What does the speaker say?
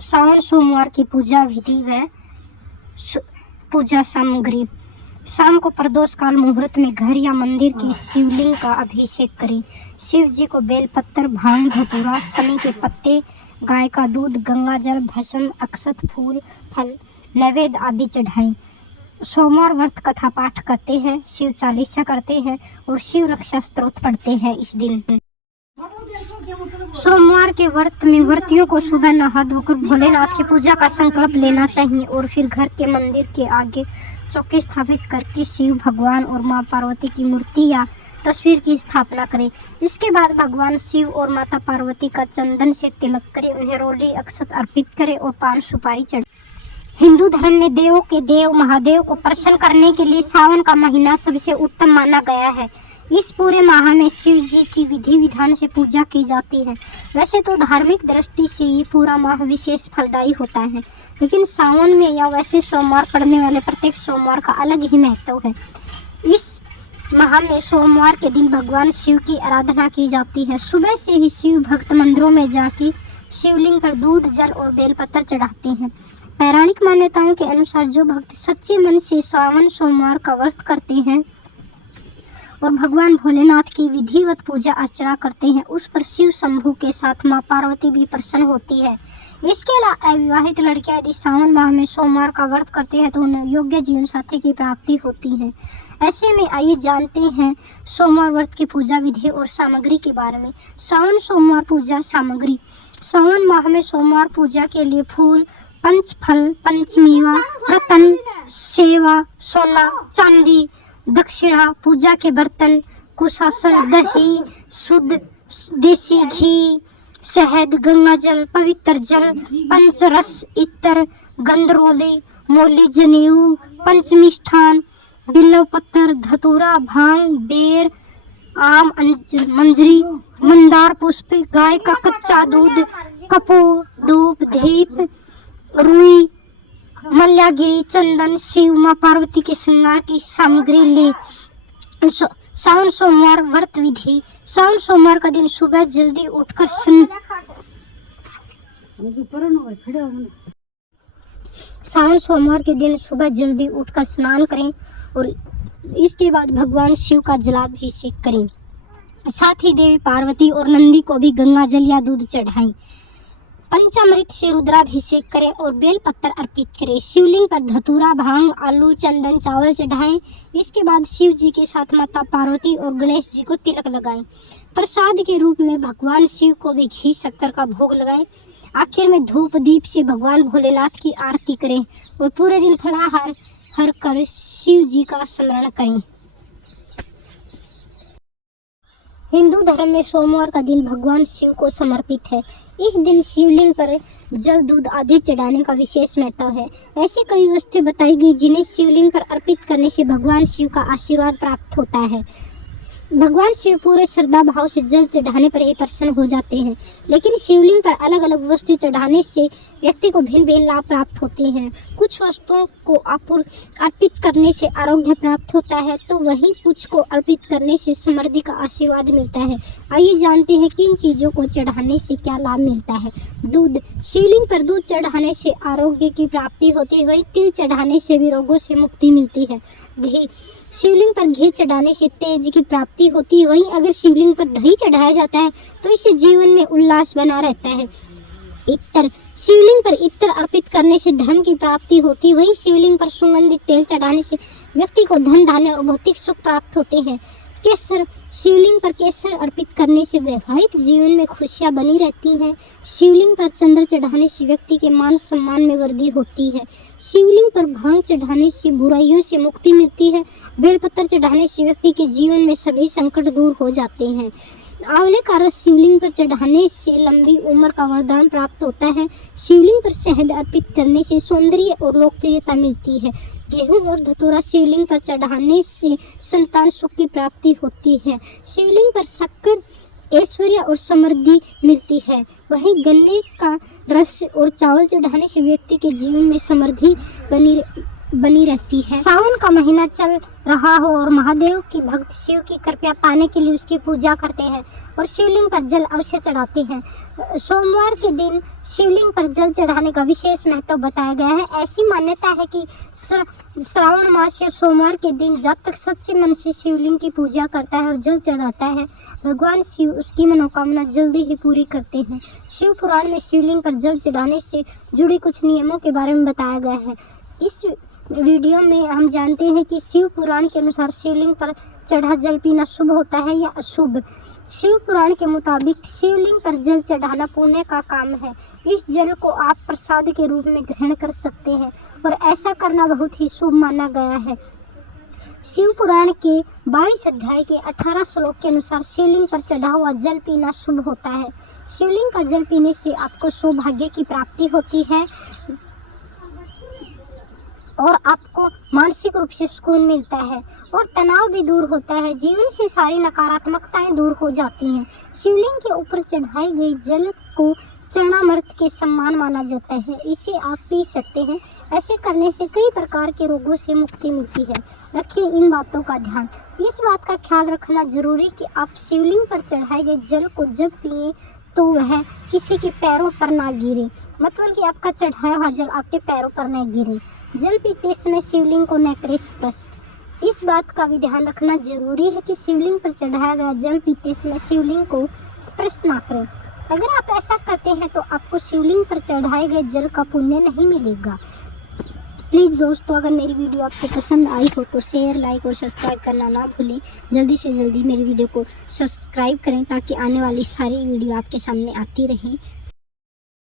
सावन सोमवार की पूजा विधि व पूजा सामग्री। शाम को प्रदोष काल मुहूर्त में घर या मंदिर के शिवलिंग का अभिषेक करें। शिव जी को बेलपत्र, भांग, धतूरा, शमी के पत्ते, गाय का दूध, गंगा जल, भस्म, अक्षत, फूल, फल, नैवेद्य आदि चढ़ाएं। सोमवार व्रत कथा पाठ करते हैं, शिव चालीसा करते हैं और शिव रक्षा स्तोत्र पढ़ते हैं। इस दिन सोमवार के व्रत में व्रतियों को सुबह नहा धोकर भोलेनाथ की पूजा का संकल्प लेना चाहिए और फिर घर के मंदिर के आगे चौकी स्थापित करके शिव भगवान और मां पार्वती की मूर्ति या तस्वीर की स्थापना करें। इसके बाद भगवान शिव और माता पार्वती का चंदन से तिलक करें, उन्हें रोली अक्षत अर्पित करें और पान सुपारी चढ़ाएं। हिंदू धर्म में देवों के देव महादेव को प्रसन्न करने के लिए सावन का महीना सबसे उत्तम माना गया है। इस पूरे माह में शिव जी की विधि विधान से पूजा की जाती है। वैसे तो धार्मिक दृष्टि से ये पूरा माह विशेष फलदायी होता है, लेकिन सावन में या वैसे सोमवार पड़ने वाले प्रत्येक सोमवार का अलग ही महत्व है। इस माह में सोमवार के दिन भगवान शिव की आराधना की जाती है। सुबह से ही शिव भक्त मंदिरों में जाकर शिवलिंग पर दूध, जल और बेलपत्र चढ़ाते हैं। पौराणिक मान्यताओं के अनुसार जो भक्त सच्चे मन से सावन सोमवार का व्रत करते हैं और भगवान भोलेनाथ की विधिवत पूजा अर्चना करते हैं, उस पर शिव शंभू के साथ मां पार्वती भी प्रसन्न होती है। इसके अलावा अविवाहित लड़कियां यदि सावन माह में सोमवार का व्रत करते हैं तो उन्हें योग्य जीवन साथी की प्राप्ति होती है। ऐसे में आइए जानते हैं सोमवार व्रत की पूजा विधि और सामग्री के बारे में। सावन सोमवार पूजा सामग्री। सावन माह में सोमवार पूजा के लिए फूल, पंचफल, पंचमेवा, रतन, सेवा, सोना, चांदी, दक्षिणा, पूजा के बर्तन, कुशासन, दही, शुद्ध देसी घी, शहद, गंगा जल, पवित्र जल, पंचरस, इत्र, गंधरोली, मोली, जनेऊ, पंचमिष्ठान, बिल्व पत्थर, धतूरा, भांग, बेर, आम, मंजरी, मंदार पुष्प, गाय का कच्चा दूध, कपूर, धूप, दीप, रुई, मल्यागिरी, चंदन, शिव मां पार्वती के श्रृंगार की सामग्री ले। सावन सोमवार व्रत विधि। सावन सोमवार का दिन सुबह जल्दी उठकर सावन सोमवार के दिन सुबह जल्दी उठकर स्नान करें और इसके बाद भगवान शिव का जलाभिषेक करें। साथ ही देवी पार्वती और नंदी को भी गंगा जल या दूध चढ़ाएं। पंचामृत से रुद्राभिषेक करें और बेल पत्थर अर्पित करें। शिवलिंग पर धतूरा, भांग, आलू, चंदन, चावल चढ़ाएं। इसके बाद शिव जी के साथ माता पार्वती और गणेश जी को तिलक लगाएं। प्रसाद के रूप में भगवान शिव को भी घी शक्कर का भोग लगाएं। आखिर में धूप दीप से भगवान भोलेनाथ की आरती करें और पूरे दिन फलाहार हर कर शिव जी का स्मरण करें। हिंदू धर्म में सोमवार का दिन भगवान शिव को समर्पित है। इस दिन शिवलिंग पर जल, दूध आदि चढ़ाने का विशेष महत्व है। ऐसी कई वस्तुएं बताई गई जिन्हें शिवलिंग पर अर्पित करने से भगवान शिव का आशीर्वाद प्राप्त होता है। भगवान शिव पूरे श्रद्धा भाव से जल चढ़ाने पर ही प्रसन्न हो जाते हैं, लेकिन शिवलिंग पर अलग अलग वस्तु चढ़ाने से व्यक्ति को भिन्न भिन्न लाभ प्राप्त होते हैं। कुछ वस्तुओं को अर्पित करने से आरोग्य प्राप्त होता है, तो वहीं कुछ को अर्पित करने से समृद्धि का आशीर्वाद मिलता है। आइए जानते हैं किन चीज़ों को चढ़ाने से क्या लाभ मिलता है। दूध। शिवलिंग पर दूध चढ़ाने से आरोग्य की प्राप्ति होती है, तिल चढ़ाने से भी रोगों से मुक्ति मिलती है। घी। शिवलिंग पर घी चढ़ाने से तेज की प्राप्ति होती है। वहीं अगर शिवलिंग पर दही चढ़ाया जाता है तो इससे जीवन में उल्लास बना रहता है। इत्र। शिवलिंग पर इत्र अर्पित करने से धन की प्राप्ति होती है। वहीं शिवलिंग पर सुगंधित तेल चढ़ाने से व्यक्ति को धन, धान्य और भौतिक सुख प्राप्त होते हैं। केसर। शिवलिंग पर केसर अर्पित करने से वैवाहिक जीवन में खुशियां बनी रहती हैं। शिवलिंग पर चंद्र चढ़ाने से व्यक्ति के मान सम्मान में वृद्धि होती है। शिवलिंग पर भांग चढ़ाने से बुराइयों से मुक्ति मिलती है। बेलपत्र चढ़ाने से व्यक्ति के जीवन में सभी संकट दूर हो जाते हैं। आंवले का रस शिवलिंग पर चढ़ाने से लंबी उम्र का वरदान प्राप्त होता है। शिवलिंग पर शहद अर्पित करने से सौंदर्य और लोकप्रियता मिलती है। गेहूं और धतूरा शिवलिंग पर चढ़ाने से संतान सुख की प्राप्ति होती है। शिवलिंग पर शक्कर ऐश्वर्य और समृद्धि मिलती है। वहीं गन्ने का रस और चावल चढ़ाने से व्यक्ति के जीवन में समृद्धि बनी बनी रहती है। सावन का महीना चल रहा हो और महादेव की भक्त शिव की कृपा पाने के लिए उसकी पूजा करते हैं और शिवलिंग पर जल अवश्य चढ़ाते हैं। सोमवार के दिन शिवलिंग पर जल चढ़ाने का विशेष महत्व बताया गया है। ऐसी मान्यता है कि श्रावण मास या सोमवार के दिन जब तक सच्चे मन से शिवलिंग की पूजा करता है और जल चढ़ाता है, भगवान शिव उसकी मनोकामना जल्दी ही पूरी करते हैं। शिव पुराण में शिवलिंग पर जल चढ़ाने से जुड़े कुछ नियमों के बारे में बताया गया है। इस वीडियो में हम जानते हैं कि शिव पुराण के अनुसार शिवलिंग पर चढ़ा जल पीना शुभ होता है या अशुभ। शिव पुराण के मुताबिक शिवलिंग पर जल चढ़ाना पुण्य का काम है। इस जल को आप प्रसाद के रूप में ग्रहण कर सकते हैं और ऐसा करना बहुत ही शुभ माना गया है। शिव पुराण के 22 अध्याय के 18 श्लोक के अनुसार शिवलिंग पर चढ़ा हुआ जल पीना शुभ होता है। शिवलिंग का जल पीने से आपको सौभाग्य की प्राप्ति होती है और आपको मानसिक रूप से सुकून मिलता है और तनाव भी दूर होता है। जीवन से सारी नकारात्मकताएं दूर हो जाती हैं। शिवलिंग के ऊपर चढ़ाई गई जल को चरणामृत के समान माना जाता है। इसे आप पी सकते हैं। ऐसे करने से कई प्रकार के रोगों से मुक्ति मिलती है। रखिए इन बातों का ध्यान। इस बात का ख्याल रखना जरूरी कि आप शिवलिंग पर चढ़ाए गए जल को जब पिए तो वह किसी के पैरों पर ना गिरे, मतलब कि आपका चढ़ाया हुआ जल आपके पैरों पर न गिरे। जल पीते समय शिवलिंग को न करें स्पर्श। इस बात का भी ध्यान रखना जरूरी है कि शिवलिंग पर चढ़ाया गया जल पीते समय शिवलिंग को स्पर्श ना करें। अगर आप ऐसा करते हैं तो आपको शिवलिंग पर चढ़ाए गए जल का पुण्य नहीं मिलेगा। प्लीज़ दोस्तों, अगर मेरी वीडियो आपको पसंद आई हो तो शेयर, लाइक और सब्सक्राइब करना ना भूलें। जल्दी से जल्दी मेरी वीडियो को सब्सक्राइब करें ताकि आने वाली सारी वीडियो आपके सामने आती रहें।